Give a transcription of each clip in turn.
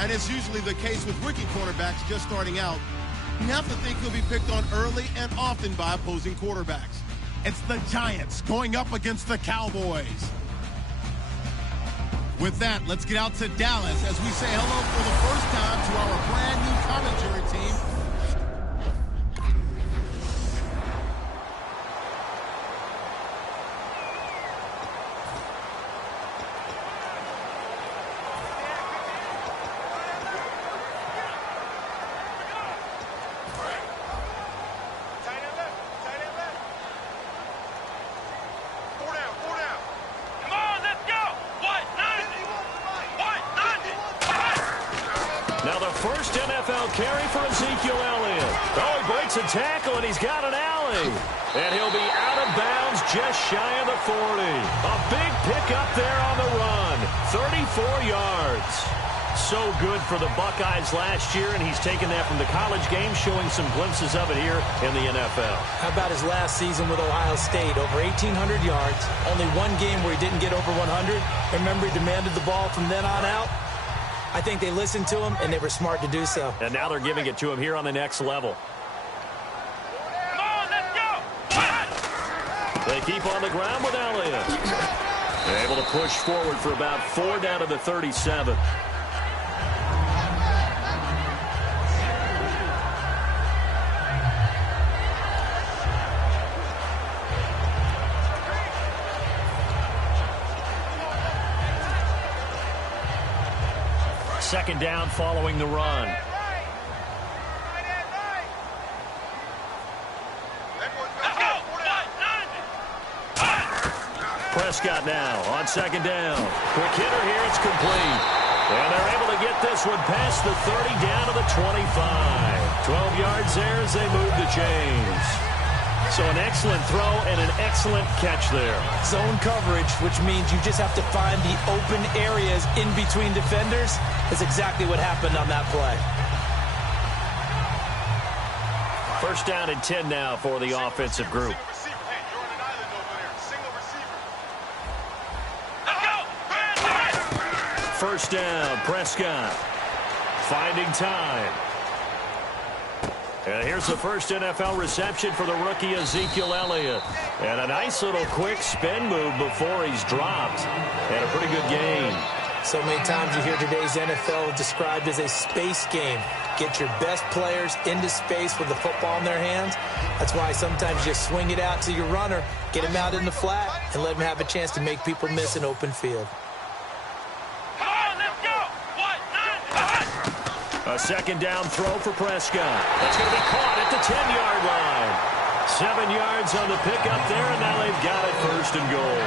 And it's usually the case with rookie quarterbacks just starting out. You have to think he'll be picked on early and often by opposing quarterbacks. It's the Giants going up against the Cowboys. With that, let's get out to Dallas as we say hello for the first time to our brand new commentary team. Now the first NFL carry for Ezekiel Elliott. Oh, he breaks a tackle, and he's got an alley. And he'll be out of bounds just shy of the 40. A big pickup there on the run. 34 yards. So good for the Buckeyes last year, and he's taken that from the college game, showing some glimpses of it here in the NFL. How about his last season with Ohio State? Over 1,800 yards. Only one game where he didn't get over 100. Remember, he demanded the ball from then on out. I think they listened to him, and they were smart to do so. And now they're giving it to him here on the next level. Come on, let's go! They keep on the ground with Elliott. They're able to push forward for about 4 down to the 37. Second down following the run. Prescott now on second down. Quick hitter here, it's complete. And they're able to get this one past the 30 down to the 25. 12 yards there as they move the chains. So an excellent throw and an excellent catch there. Zone coverage, which means you just have to find the open areas in between defenders. That's exactly what happened on that play. First down and 10 now for the offensive group. First down, Prescott. Finding time. And here's the first NFL reception for the rookie Ezekiel Elliott. And a nice little quick spin move before he's dropped. And a pretty good gain. So many times you hear today's NFL described as a space game. Get your best players into space with the football in their hands. That's why sometimes you swing it out to your runner, get him out in the flat, and let him have a chance to make people miss an open field. A second down throw for Prescott. That's going to be caught at the 10-yard line. 7 yards on the pickup there, and now they've got it first and goal.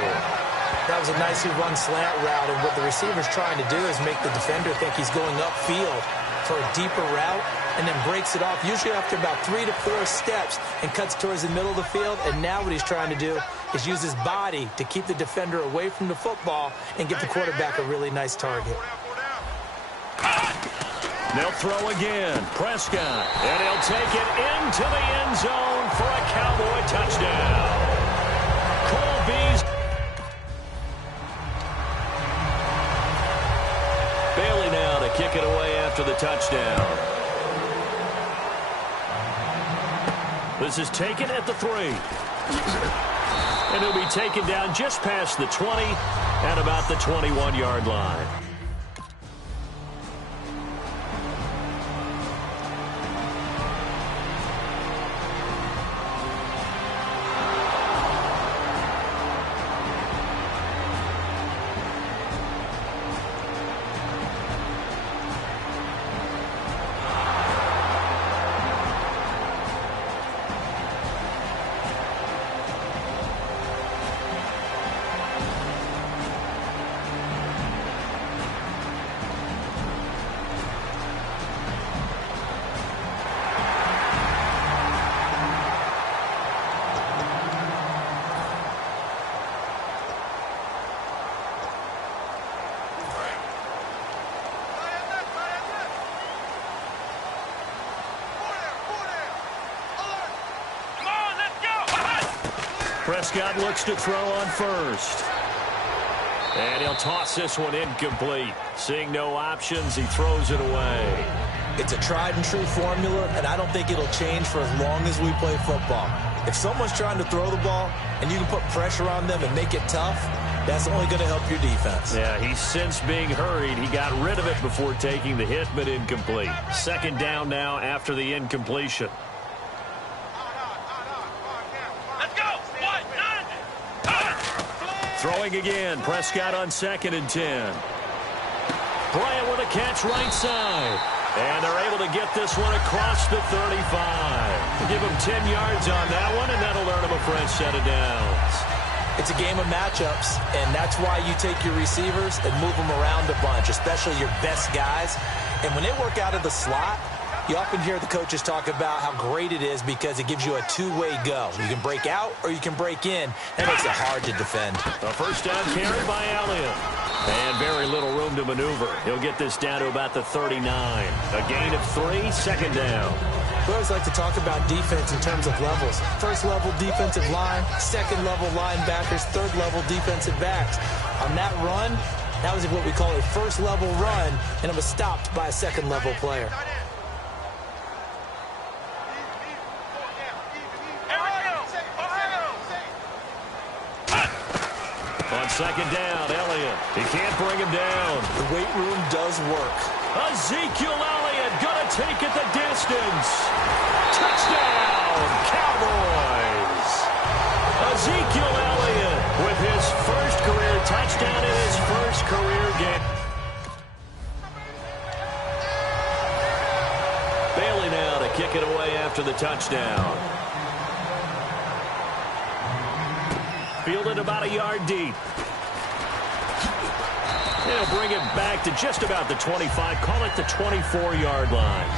That was a nicely run slant route, and what the receiver's trying to do is make the defender think he's going upfield for a deeper route, and then breaks it off, usually after about 3 to 4 steps, and cuts towards the middle of the field. And now what he's trying to do is use his body to keep the defender away from the football and give the quarterback a really nice target. They'll throw again. Prescott. And he'll take it into the end zone for a Cowboy touchdown. Cole Beasley. Bailey now to kick it away after the touchdown. This is taken at the 3. And he'll be taken down just past the 20 at about the 21-yard line. Prescott looks to throw on first. And he'll toss this one incomplete. Seeing no options, he throws it away. It's a tried-and-true formula, and I don't think it'll change for as long as we play football. If someone's trying to throw the ball and you can put pressure on them and make it tough, that's only going to help your defense. Yeah, he's since being hurried. He got rid of it before taking the hit, but incomplete. Second down now after the incompletion. Let's go. Throwing again. Prescott on 2nd and 10. Bryant with a catch right side. And they're able to get this one across the 35. Give him 10 yards on that one, and that'll earn him a fresh set of downs. It's a game of matchups, and that's why you take your receivers and move them around a bunch, especially your best guys. And when they work out of the slot, you often hear the coaches talk about how great it is because it gives you a two-way go. You can break out or you can break in. That makes it hard to defend. A first down carry by Elliott. And very little room to maneuver. He'll get this down to about the 39. A gain of 3, second down. We always like to talk about defense in terms of levels. First level defensive line, second level linebackers, third level defensive backs. On that run, that was what we call a first level run, and it was stopped by a second level player. On second down, Elliott. He can't bring him down. The weight room does work. Ezekiel Elliott gonna take it the distance. Touchdown, Cowboys. Ezekiel Elliott with his first career touchdown in his first career game. Bailey now to kick it away after the touchdown. Fielded about a yard deep. They'll bring it back to just about the 25. Call it the 24-yard line.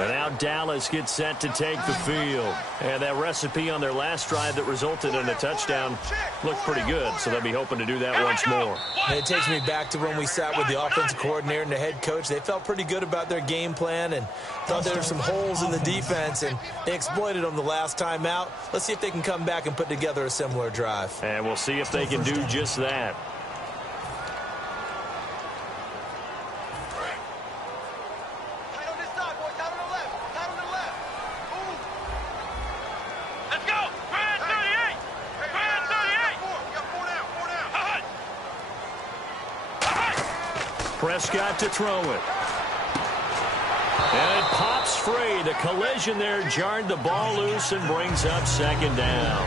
And now Dallas gets set to take the field. And that recipe on their last drive that resulted in a touchdown looked pretty good, so they'll be hoping to do that once more. And it takes me back to when we sat with the offensive coordinator and the head coach. They felt pretty good about their game plan and thought there were some holes in the defense, and they exploited them the last time out. Let's see if they can come back and put together a similar drive. And we'll see if they can do just that. Prescott to throw it. And it pops free. The collision there jarred the ball loose and brings up second down.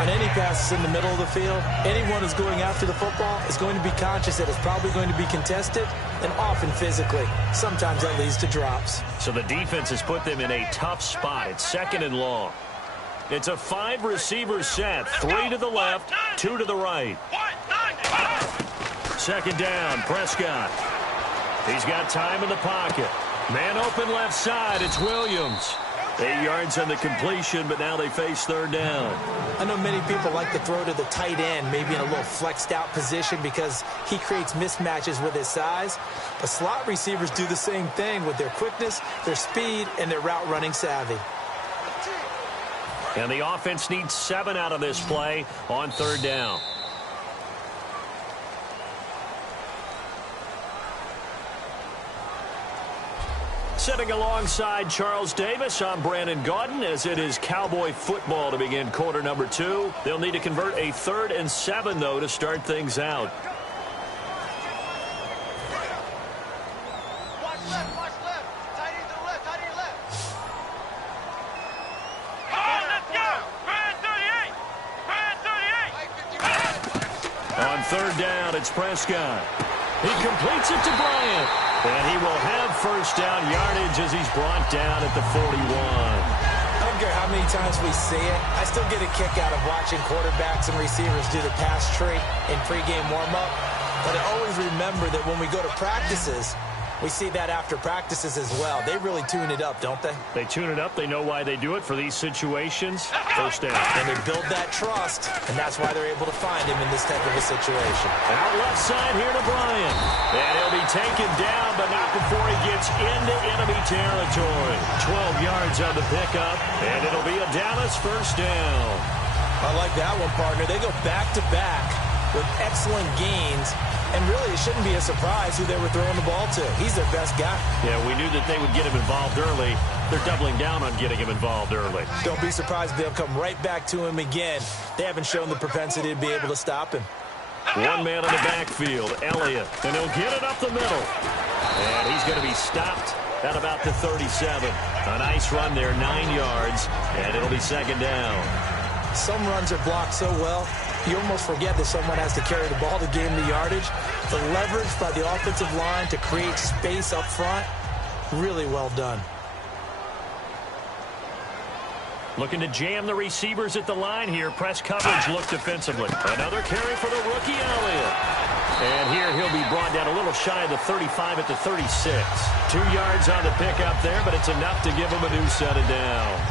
On any passes in the middle of the field, anyone who's going after the football is going to be conscious that it's probably going to be contested and often physically. Sometimes that leads to drops. So the defense has put them in a tough spot. It's second and long. It's a 5-receiver set. 3 to the left, 2 to the right. Second down, Prescott. He's got time in the pocket. Man open left side, it's Williams. 8 yards on the completion, but now they face third down. I know many people like to throw to the tight end, maybe in a little flexed out position because he creates mismatches with his size. But slot receivers do the same thing with their quickness, their speed, and their route running savvy. And the offense needs 7 out of this play on third down. Sitting alongside Charles Davis, I'm Brandon Gaudin, as it is Cowboy football to begin quarter number 2. They'll need to convert a 3rd and 7, though, to start things out. Watch left. Tight end to the left, tight end left. Let's go! Grand 38! Grand 38! ground. It's Prescott. He completes it to Bryant. And he will have first down yardage as he's brought down at the 41. I don't care how many times we see it. I still get a kick out of watching quarterbacks and receivers do the pass tree in pregame warm-up. But I always remember that when we go to practices, we see that after practices as well. They really tune it up, don't they? They tune it up. They know why they do it for these situations. First down. And they build that trust, and that's why they're able to find him in this type of a situation. Out left side here to Bryant. And he'll be taken down, but not before he gets into enemy territory. 12 yards on the pickup, and it'll be a Dallas first down. I like that one, partner. They go back-to-back with excellent gains. And really, it shouldn't be a surprise who they were throwing the ball to. He's their best guy. Yeah, we knew that they would get him involved early. They're doubling down on getting him involved early. Don't be surprised if they'll come right back to him again. They haven't shown the propensity to be able to stop him. One man in the backfield, Elliott, and he'll get it up the middle. And he's going to be stopped at about the 37. A nice run there, 9 yards, and it'll be second down. Some runs are blocked so well, you almost forget that someone has to carry the ball to gain the yardage. The leverage by the offensive line to create space up front, really well done. Looking to jam the receivers at the line here. Press coverage look defensively. Another carry for the rookie Elliott. And here he'll be brought down a little shy of the 35 at the 36. 2 yards on the pickup there, but it's enough to give him a new set of downs.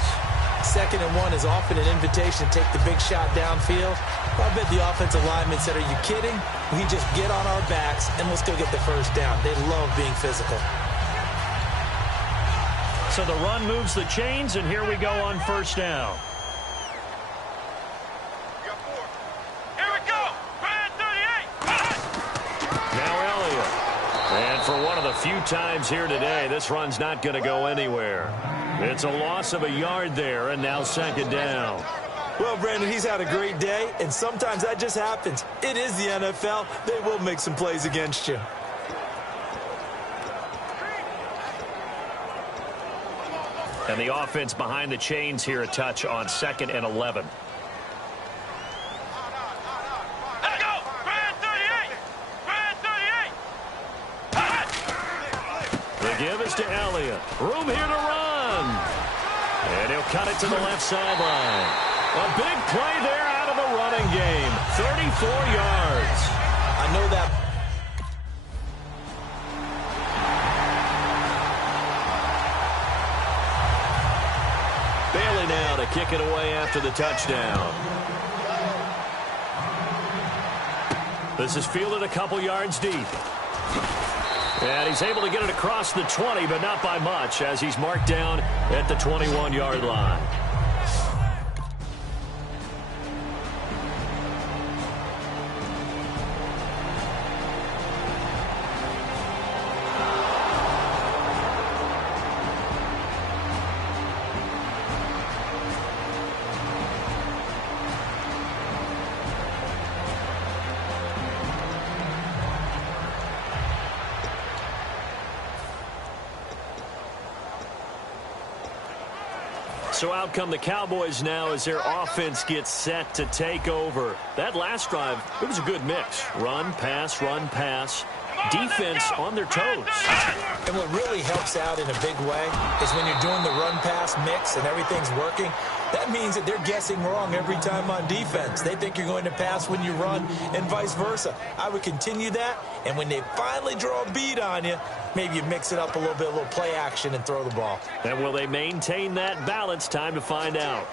2nd and 1 is often an invitation to take the big shot downfield. I bet the offensive lineman said, are you kidding? We just get on our backs and we'll still get the first down. They love being physical. So the run moves the chains, and here we go on first down. Here we go. Brand 38. Now Elliott. And for one of the few times here today, this run's not going to go anywhere. It's a loss of a yard there, and now second down. Well, Brandon, he's had a great day, and sometimes that just happens. It is the NFL. They will make some plays against you. And the offense behind the chains here a touch on 2nd and 11. Let's go. Brand 38. Brand 38. The give is to Elliott. Room here to run. And he'll cut it to the left sideline. A big play there out of the running game. 34 yards. I know that. Bailey now to kick it away after the touchdown. This is fielded a couple yards deep. And he's able to get it across the 20, but not by much, as he's marked down at the 21-yard line. So out come the Cowboys now as their offense gets set to take over. That last drive, it was a good mix. Run, pass, defense on their toes. And what really helps out in a big way is when you're doing the run-pass mix and everything's working, that means that they're guessing wrong every time on defense. They think you're going to pass when you run and vice versa. I would continue that, and when they finally draw a beat on you, maybe you mix it up a little bit, a little play action, and throw the ball. And will they maintain that balance? Time to find out.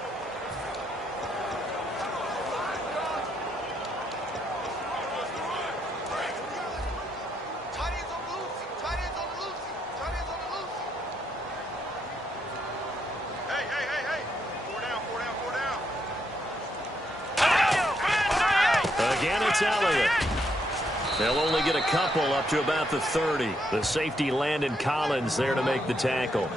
Again, it's Elliott. They'll only get a couple up to about the 30. The safety Landon Collins there to make the tackle.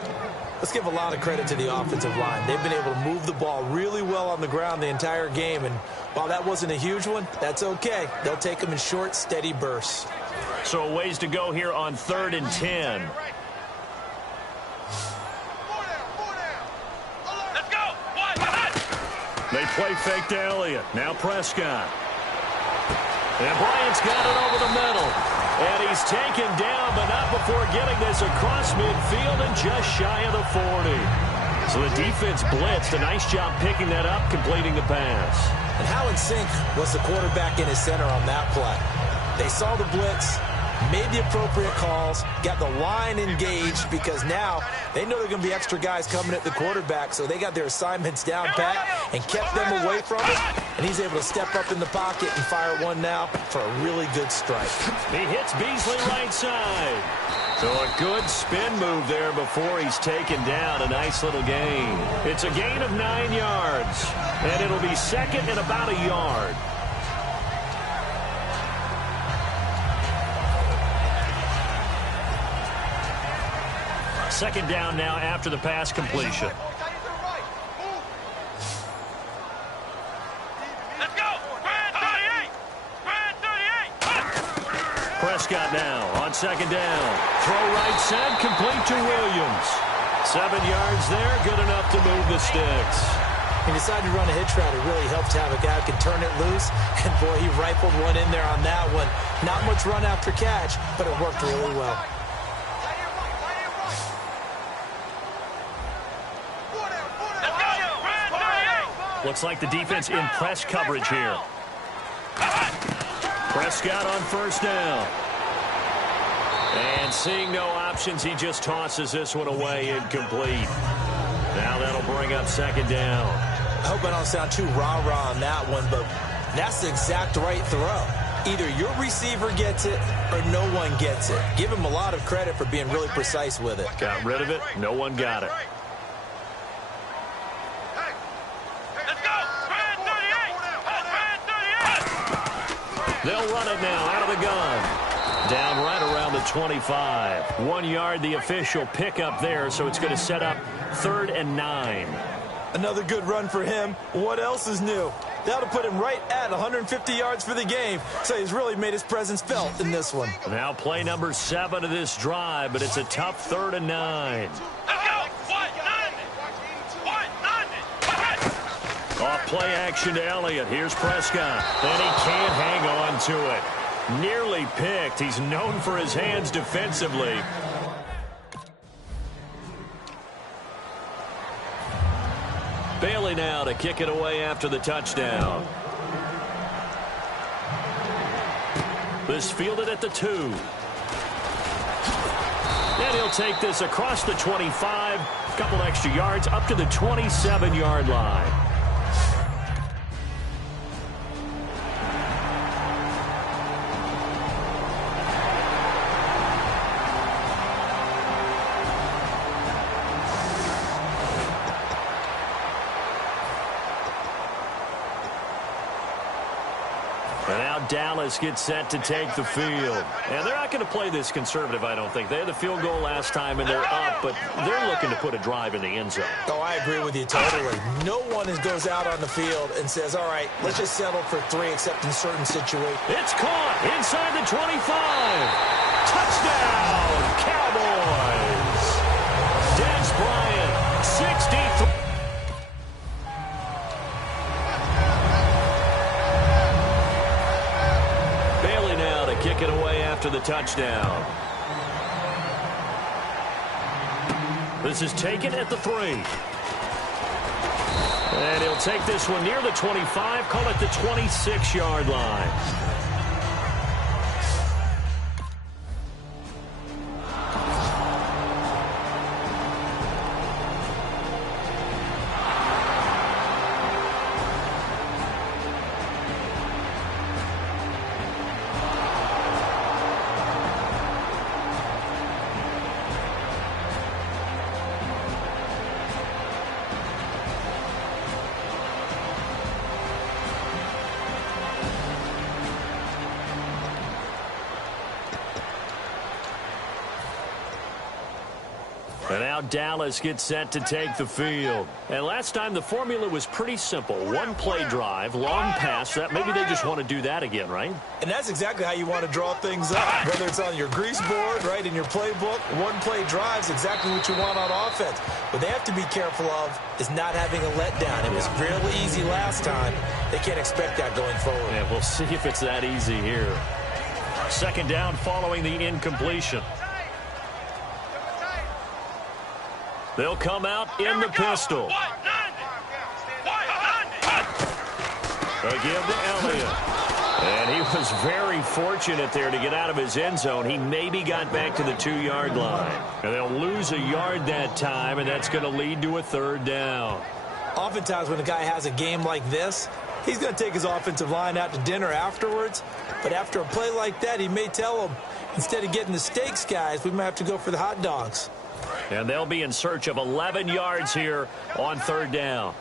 Let's give a lot of credit to the offensive line. They've been able to move the ball really well on the ground the entire game. And while that wasn't a huge one, that's okay. They'll take them in short, steady bursts. So a ways to go here on 3rd and 10. Let's go. They play fake to Elliott. Now Prescott. And Bryant's got it over the middle. And he's taken down, but not before getting this across midfield and just shy of the 40. So the defense blitzed. A nice job picking that up, completing the pass. And how in sync was the quarterback in his center on that play? They saw the blitz, made the appropriate calls, got the line engaged because now they know there are going to be extra guys coming at the quarterback, so they got their assignments down pat and kept them away from it, and he's able to step up in the pocket and fire one now for a really good strike. He hits Beasley right side. So a good spin move there before he's taken down. A nice little gain. It's a gain of 9 yards, and it'll be second and about a yard. Second down now after the pass completion. Let's go! Brand 38! Brand 38! Prescott now on second down. Throw right side, complete to Williams. 7 yards there, good enough to move the sticks. He decided to run a hitch route. It really helped to have a guy who can turn it loose. And, boy, he rifled one in there on that one. Not much run after catch, but it worked really well. Looks like the defense in press coverage here. Prescott on first down. And seeing no options, he just tosses this one away, incomplete. Now that'll bring up second down. I hope I don't sound too rah-rah on that one, but that's the exact right throw. Either your receiver gets it or no one gets it. Give him a lot of credit for being really precise with it. Got rid of it. No one got it. They'll run it now out of the gun. Down right around the 25. 1 yard, the official pickup there, so it's going to set up 3rd and 9. Another good run for him. What else is new? That'll put him right at 150 yards for the game, so he's really made his presence felt in this one. Now play number 7 of this drive, but it's a tough 3rd and 9. Off play action to Elliott. Here's Prescott. And he can't hang on to it. Nearly picked. He's known for his hands defensively. Bailey now to kick it away after the touchdown. This fielded at the 2. And he'll take this across the 25. Couple extra yards up to the 27-yard line. And now Dallas gets set to take the field. And they're not going to play this conservative, I don't think. They had the field goal last time, and they're up, but they're looking to put a drive in the end zone. Oh, I agree with you totally. No one goes out on the field and says, all right, let's just settle for 3, except in certain situations. It's caught inside the 25. Touchdown, Cowboys. Des Bryant, 63. Kick it away after the touchdown. This is taken at the 3. And he'll take this one near the 25, call it the 26-yard line. And now Dallas gets set to take the field. And last time the formula was pretty simple. 1 play drive, long pass. That maybe they just want to do that again, right? And that's exactly how you want to draw things up. Whether it's on your grease board, right, in your playbook, 1 play drive is exactly what you want on offense. What they have to be careful of is not having a letdown. It was really easy last time, They can't expect that going forward. Yeah, we'll see if it's that easy here. Second down following the incompletion. They'll come out in the pistol. A give to Elliott. And he was very fortunate there to get out of his end zone. He maybe got back to the 2-yard line. And they'll lose a yard that time, and that's going to lead to a third down. Oftentimes when a guy has a game like this, he's going to take his offensive line out to dinner afterwards. But after a play like that, he may tell them, instead of getting the steaks, guys, we might have to go for the hot dogs. And they'll be in search of 11 yards here on third down.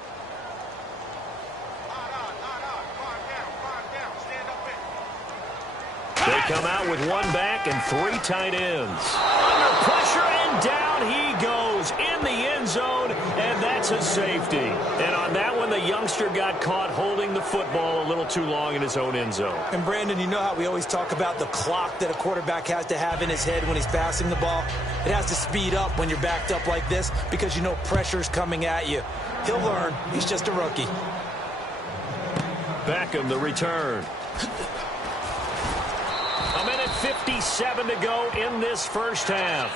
They come out with one back and 3 tight ends. Under pressure, and down he goes in the end zone, and that's a safety. And on that one, the youngster got caught holding the football a little too long in his own end zone. And, Brandon, you know how we always talk about the clock that a quarterback has to have in his head when he's passing the ball? It has to speed up when you're backed up like this because you know pressure's coming at you. He'll learn. He's just a rookie. Beckham, the return. 1:57 to go in this first half.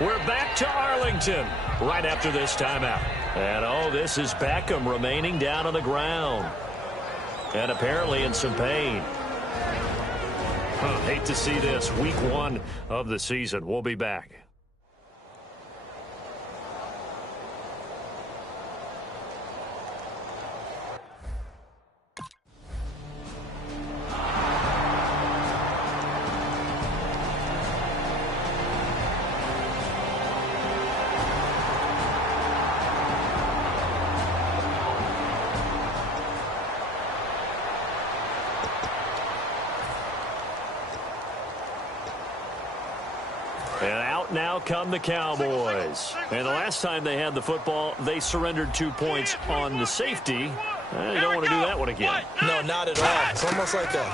We're back to Arlington right after this timeout. And, oh, this is Beckham remaining down on the ground. And apparently in some pain. Hate to see this. Week 1 of the season. We'll be back. And out now come the Cowboys. And the last time they had the football, they surrendered 2 points on the safety. They don't want to do that one again. No, not at all. It's almost like a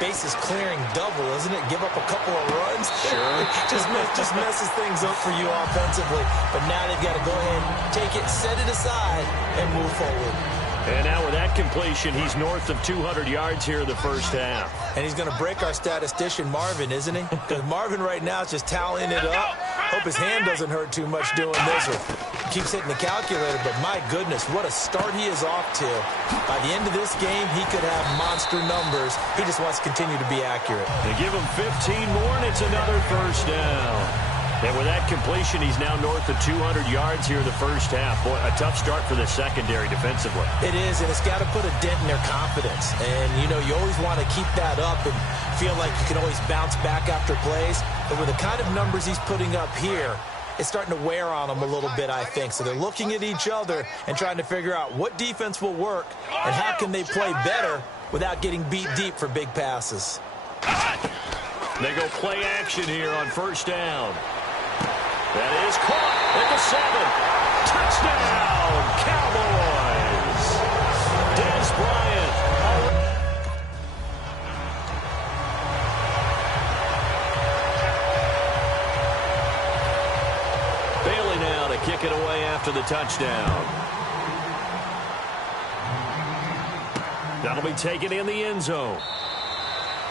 bases clearing double, isn't it? Give up a couple of runs. Sure. just messes things up for you offensively. But now they've got to go ahead, take it, set it aside, and move forward. And now with that completion, he's north of 200 yards here in the first half. And he's going to break our statistician, Marvin, isn't he? Because Marvin right now is just tallying it up. Hope his hand doesn't hurt too much doing this. Or keeps hitting the calculator, but my goodness, what a start he is off to. By the end of this game, he could have monster numbers. He just wants to continue to be accurate. They give him 15 more, and it's another first down. And with that completion, he's now north of 200 yards here in the first half. Boy, a tough start for the secondary defensively. It is, and it's got to put a dent in their confidence. And, you know, you always want to keep that up and feel like you can always bounce back after plays. But with the kind of numbers he's putting up here, it's starting to wear on them a little bit, I think. So they're looking at each other and trying to figure out what defense will work and how can they play better without getting beat deep for big passes. They go play action here on first down. That is caught at the 7. Touchdown, Cowboys. Dez Bryant. Bailey now to kick it away after the touchdown. That'll be taken in the end zone.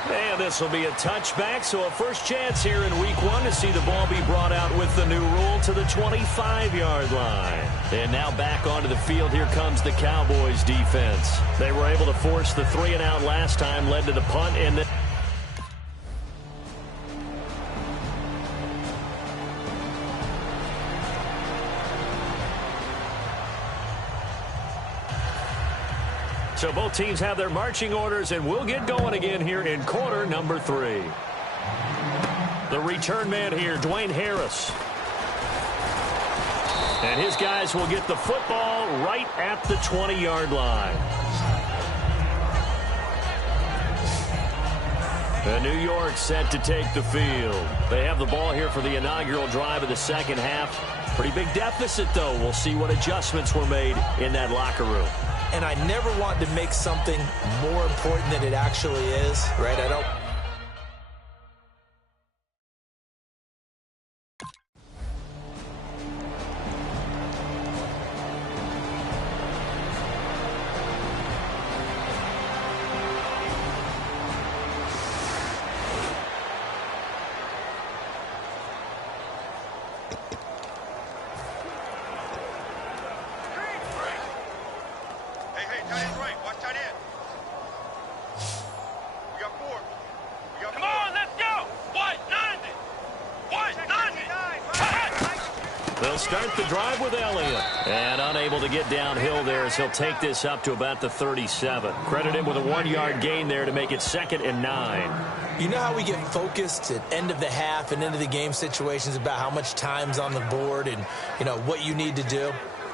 And this will be a touchback, so a first chance here in week 1 to see the ball be brought out with the new rule to the 25-yard line. And now back onto the field, here comes the Cowboys defense. They were able to force the 3-and-out last time, led to the punt, and then so both teams have their marching orders, and we'll get going again here in quarter number 3. The return man here, Dwayne Harris. And his guys will get the football right at the 20-yard line. And New York set to take the field. They have the ball here for the inaugural drive of the second half. Pretty big deficit, though. We'll see what adjustments were made in that locker room. And I never want to make something more important than it actually is, right? I don't. Hey, tight end right. Watch tight end. We got 4. Come on, let's go. 190. 190. They'll start the drive with Elliott. And unable to get downhill there as he'll take this up to about the 37. Credit him with a 1-yard gain there to make it 2nd and 9. You know how we get focused at end of the half and into the game situations about how much time's on the board and, you know, what you need to do?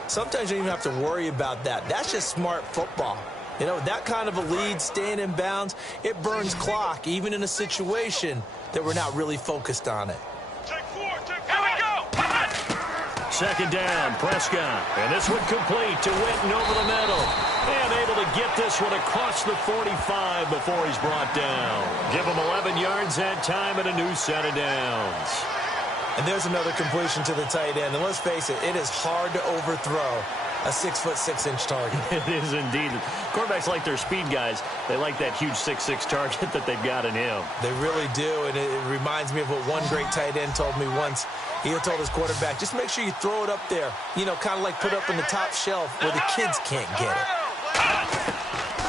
Sometimes you don't even have to worry about that. That's just smart football. You know, that kind of a lead, staying in bounds, it burns clock, even in a situation that we're not really focused on it. Take 4. Here we go. 2nd down, Prescott. And this one complete to Witten over the middle. And able to get this one across the 45 before he's brought down. Give him 11 yards that time and a new set of downs. And there's another completion to the tight end. And let's face it, it is hard to overthrow a 6'6" target. It is indeed. Quarterbacks like their speed guys. They like that huge 6'6" target that they've got in him. They really do, and it reminds me of what one great tight end told me once. He told his quarterback, just make sure you throw it up there, you know, kind of like put up in the top shelf where the kids can't get it.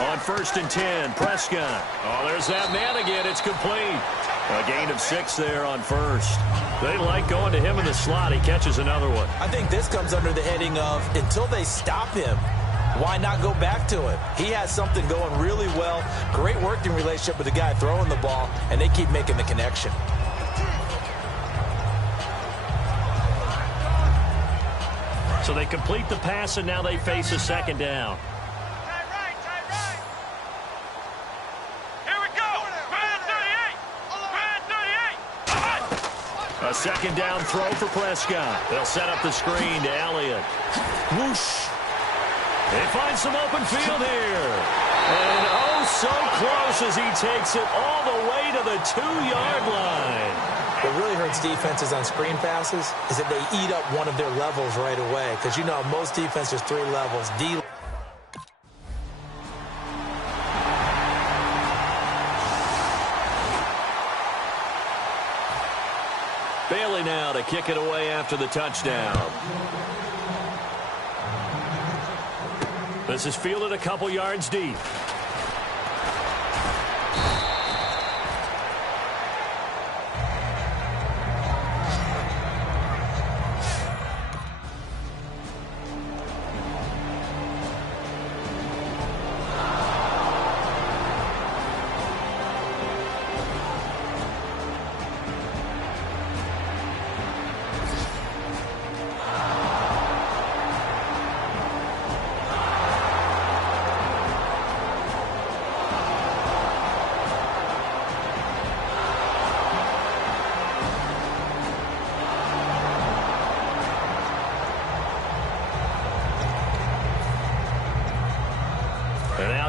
On 1st and 10, Prescott. Oh, there's that man again. It's complete. A gain of 6 there on 1st. They like going to him in the slot. He catches another one. I think this comes under the heading of until they stop him, why not go back to him? He has something going really well. Great working relationship with the guy throwing the ball, and they keep making the connection. So they complete the pass, and now they face a 2nd down. Tight right. Here we go. Brand 38. A 2nd down throw for Prescott. They'll set up the screen to Elliott. Whoosh. They find some open field here. And oh, so close as he takes it all the way to the 2-yard line. What really hurts defenses on screen passes is that they eat up one of their levels right away. Because, you know, most defenses, 3 levels. Bailey now to kick it away after the touchdown. This is fielded a couple yards deep.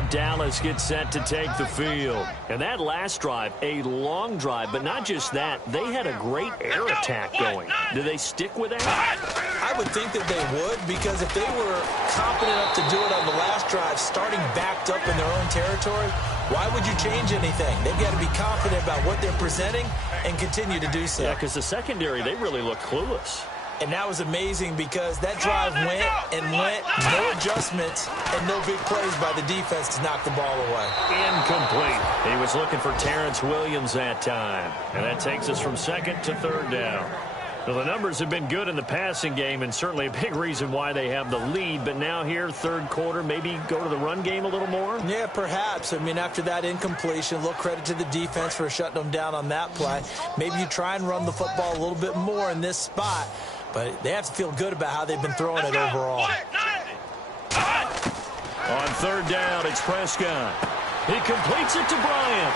Dallas gets set to take the field. And that last drive, a long drive, but not just that. They had a great air attack going. Do they stick with that? I would think that they would, because if they were confident enough to do it on the last drive, starting backed up in their own territory, why would you change anything? They've got to be confident about what they're presenting and continue to do so. Yeah, because the secondary, they really look clueless. And that was amazing because that drive went and went, no adjustments, and no big plays by the defense to knock the ball away. Incomplete. He was looking for Terrence Williams that time. And that takes us from 2nd to 3rd down. Well, the numbers have been good in the passing game, and certainly a big reason why they have the lead. But now here, 3rd quarter, maybe go to the run game a little more? Yeah, perhaps. I mean, after that incompletion, a little credit to the defense for shutting them down on that play. Maybe you try and run the football a little bit more in this spot. But they have to feel good about how they've been throwing it overall. On 3rd down, it's Prescott. He completes it to Bryant.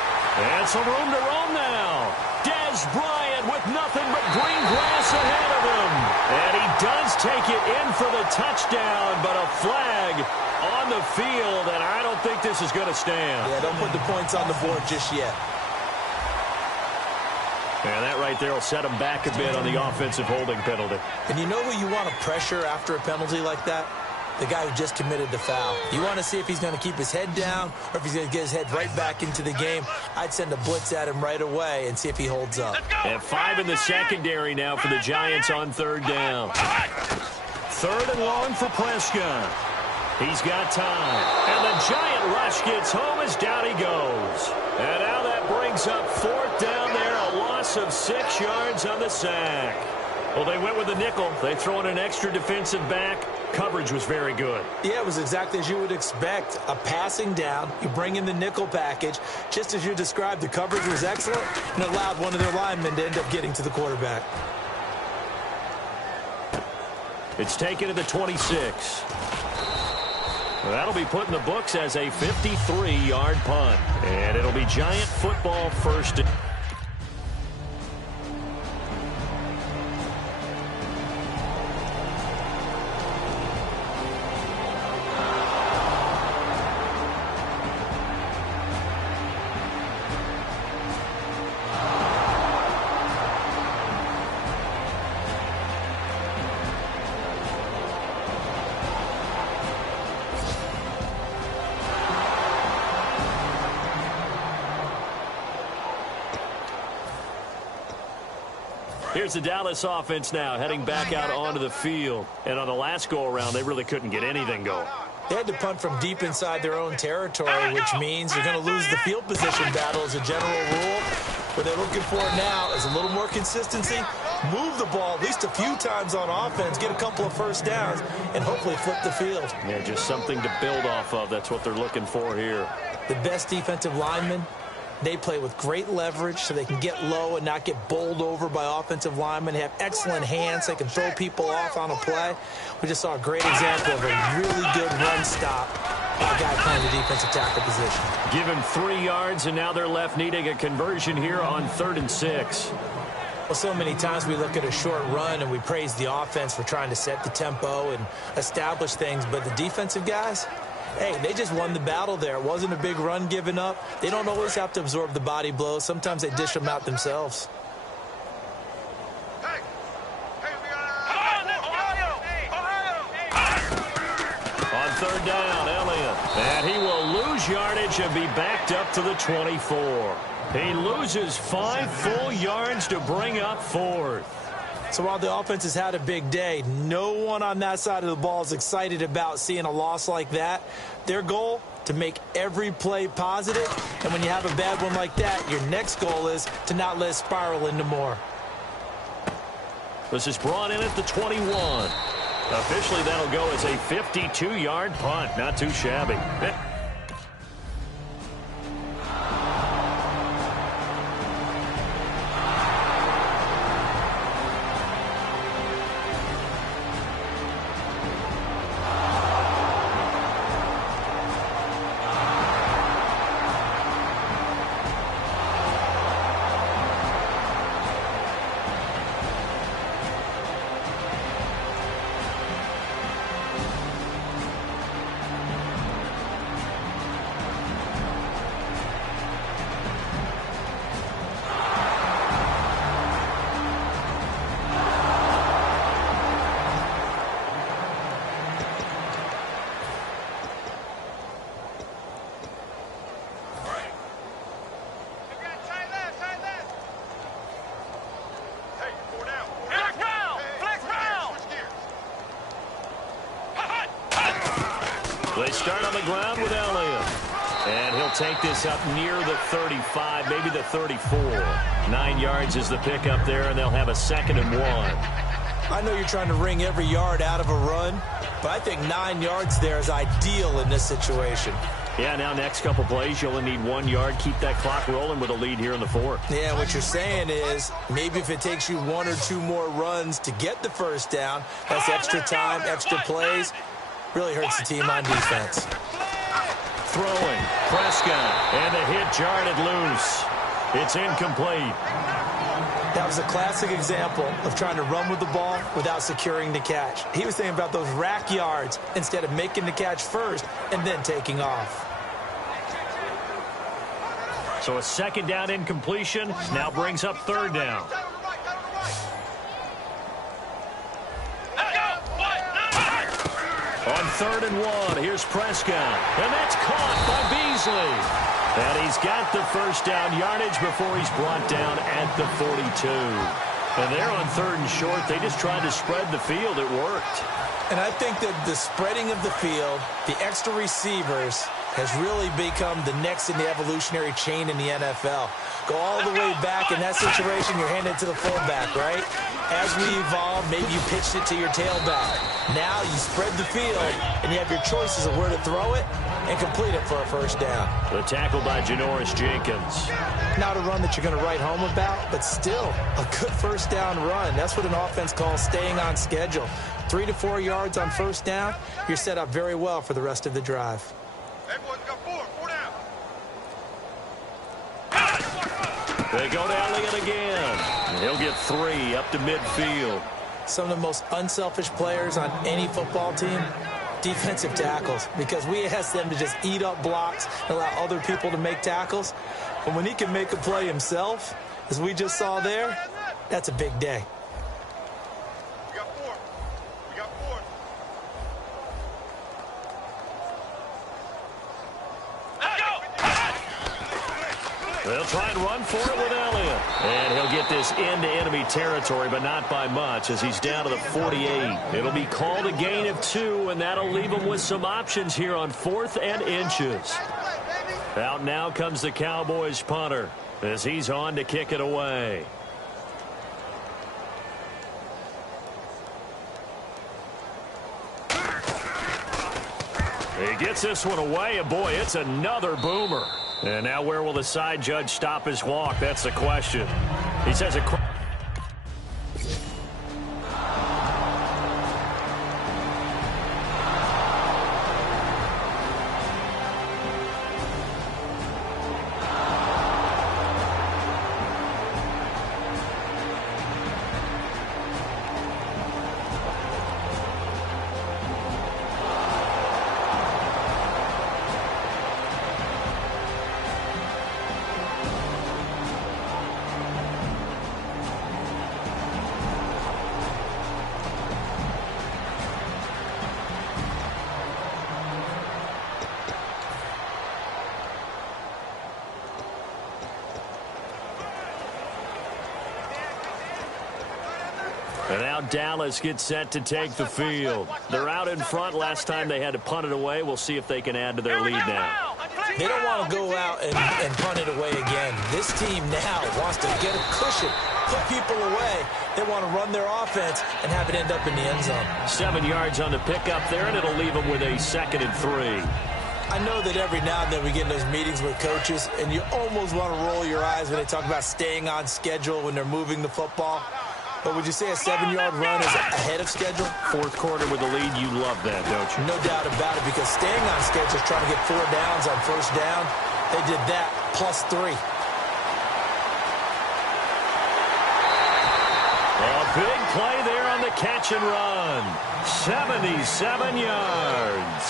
And some room to roam now. Dez Bryant with nothing but green grass ahead of him. And he does take it in for the touchdown, but a flag on the field, and I don't think this is going to stand. Yeah, don't put the points on the board just yet. And that right there will set him back a bit on the offensive holding penalty. And you know who you want to pressure after a penalty like that? the guy who just committed the foul. You want to see if he's going to keep his head down or if he's going to get his head right back into the game. I'd send a blitz at him right away and see if he holds up. And 5 in the secondary now for the Giants on 3rd down. 3rd and long for Prescott. He's got time. And the Giant rush gets home as down he goes. And now that brings up 4th down there, a loss of 6 yards on the sack. Well, they went with the nickel. They throw in an extra defensive back. Coverage was very good. Yeah, it was exactly as you would expect. A passing down. You bring in the nickel package. Just as you described, the coverage was excellent and allowed one of their linemen to end up getting to the quarterback. It's taken to the 26. Well, that'll be put in the books as a 53-yard punt. And it'll be Giant football first. Here's the Dallas offense now heading back out onto the field. And on the last go-around, they really couldn't get anything going. They had to punt from deep inside their own territory, which means you're going to lose the field position battle as a general rule. What they're looking for now is a little more consistency, move the ball at least a few times on offense, get a couple of first downs, and hopefully flip the field. Yeah, just something to build off of. That's what they're looking for here. The best defensive linemen, they play with great leverage so they can get low and not get bowled over by offensive linemen. They have excellent hands. They can throw people off on a play. We just saw a great example of a really good run stop by a guy playing the defensive tackle position. Give him 3 yards, and now they're left needing a conversion here on 3rd and 6. Well, so many times we look at a short run and we praise the offense for trying to set the tempo and establish things, but the defensive guys, hey, they just won the battle there. It wasn't a big run given up. They don't always have to absorb the body blows. Sometimes they dish them out themselves. On 3rd down, Elliott. And he will lose yardage and be backed up to the 24. He loses 5 full yards to bring up 4th. So while the offense has had a big day, no one on that side of the ball is excited about seeing a loss like that. Their goal, to make every play positive. And when you have a bad one like that, your next goal is to not let it spiral into more. This is brought in at the 21. Officially, that'll go as a 52-yard punt. Not too shabby. They start on the ground with Elliott. And he'll take this up near the 35, maybe the 34. 9 yards is the pickup there, and they'll have a 2nd and 1. I know you're trying to wring every yard out of a run, but I think 9 yards there is ideal in this situation. Yeah, now next couple plays, you only need 1 yard. Keep that clock rolling with a lead here in the 4th. Yeah, what you're saying is maybe if it takes you 1 or 2 more runs to get the first down, that's extra time, extra plays. Really hurts the team on defense. Throwing, Prescott, and the hit jarred it loose. It's incomplete. That was a classic example of trying to run with the ball without securing the catch. He was thinking about those rack yards instead of making the catch first and then taking off. So a 2nd down incompletion now brings up 3rd down. On 3rd and 1. Here's Prescott. And that's caught by Beasley. And he's got the first down yardage before he's brought down at the 42. And they're on 3rd and short. They just tried to spread the field. It worked. And I think that the spreading of the field, the extra receivers, has really become the next in the evolutionary chain in the NFL. Go all the way back in that situation, you're handed to the fullback, right? As we evolve, maybe you pitched it to your tailback. Now you spread the field, and you have your choices of where to throw it and complete it for a first down. The tackle by Janoris Jenkins. Not a run that you're going to write home about, but still a good first down run. That's what an offense calls staying on schedule. 3 to 4 yards on first down, you're set up very well for the rest of the drive. Everyone's got 4 down. They go to Elliott again. And he'll get 3 up to midfield. Some of the most unselfish players on any football team, defensive tackles, because we ask them to just eat up blocks and allow other people to make tackles. But when he can make a play himself, as we just saw there, that's a big day. We got 4. We got 4. They'll try and run for it with Elliott. And he'll get this into enemy territory, but not by much, as he's down to the 48. It'll be called a gain of 2, and that'll leave him with some options here on 4th and inches. Out now comes the Cowboys punter, as he's on to kick it away. He gets this one away, and boy, it's another boomer. And now where will the side judge stop his walk? That's the question. He says it. And now Dallas gets set to take the field. They're out in front. Last time they had to punt it away. We'll see if they can add to their lead now. They don't want to go out and punt it away again. This team now wants to get a cushion, put people away. They want to run their offense and have it end up in the end zone. 7 yards on the pickup there, and it'll leave them with a 2nd and 3. I know that every now and then we get in those meetings with coaches, and you almost want to roll your eyes when they talk about staying on schedule when they're moving the football. But would you say a 7-yard run is ahead of schedule? 4th quarter with the lead, you love that, don't you? No doubt about it, because staying on schedule is trying to get 4 downs on first down. They did that plus 3. A big play there on the catch and run. 77 yards.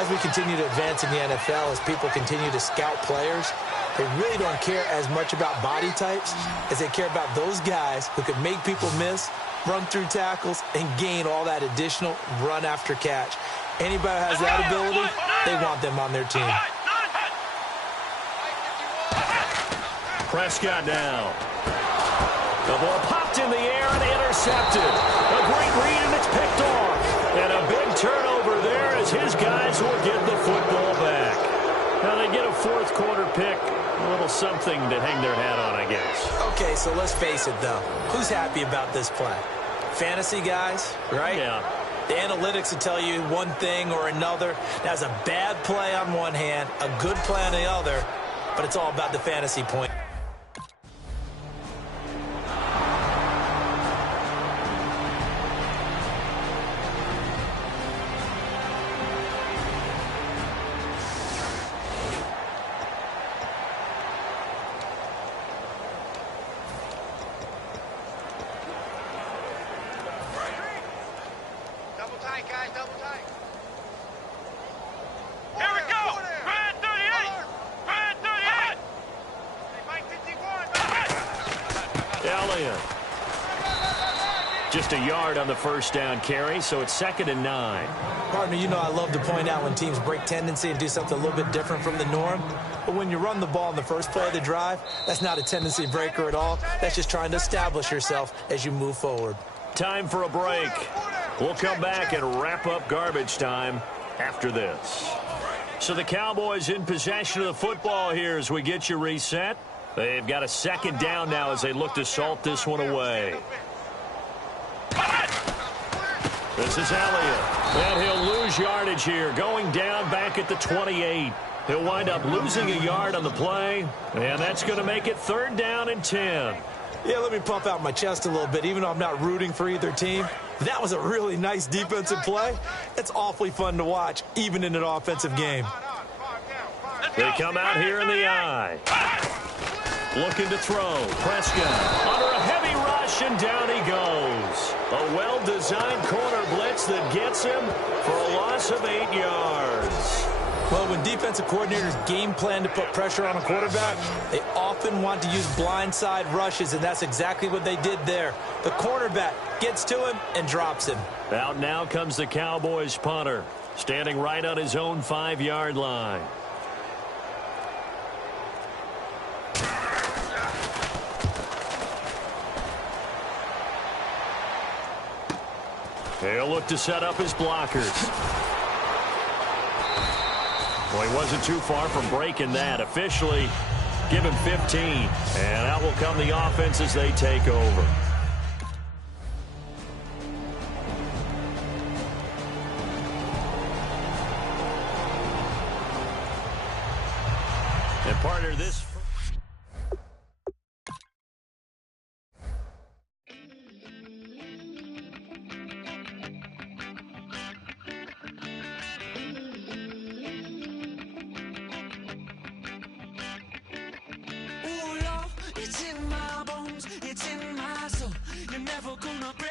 As we continue to advance in the NFL, as people continue to scout players, they really don't care as much about body types as they care about those guys who can make people miss, run through tackles, and gain all that additional run after catch. Anybody who has that ability, they want them on their team. Prescott now. The ball popped in the air and intercepted. A great read, and it's picked off. And a big turnover there as his guys will get the football back. Now they get a 4th quarter pick. A little something to hang their hat on, I guess. Okay, so let's face it, though. Who's happy about this play? Fantasy guys, right? Yeah. The analytics will tell you one thing or another. That's a bad play on one hand, a good play on the other, but it's all about the fantasy point. Just a yard on the first down carry, so it's 2nd and 9. Partner, you know I love to point out when teams break tendency and do something a little bit different from the norm. But when you run the ball in the first play of the drive, that's not a tendency breaker at all. That's just trying to establish yourself as you move forward. Time for a break. We'll come back and wrap up garbage time after this. So the Cowboys in possession of the football here as we get you reset. They've got a 2nd down now as they look to salt this one away. This is Elliott, and he'll lose yardage here, going down back at the 28. He'll wind up losing a yard on the play, and that's going to make it 3rd down and 10. Yeah, let me puff out my chest a little bit, even though I'm not rooting for either team. That was a really nice defensive play. It's awfully fun to watch, even in an offensive game. They come out here in the eye. Looking to throw. Prescott under a heavy rush, and down he goes. A well-designed corner blitz that gets him for a loss of 8 yards. Well, when defensive coordinators game plan to put pressure on a quarterback, they often want to use blindside rushes, and that's exactly what they did there. The cornerback gets to him and drops him. Out now comes the Cowboys punter, standing right on his own 5-yard line. He'll look to set up his blockers. Well, he wasn't too far from breaking that. Officially, give him 15. And out will come the offense as they take over. And partner, this... It's in my bones, it's in my soul. You're never gonna break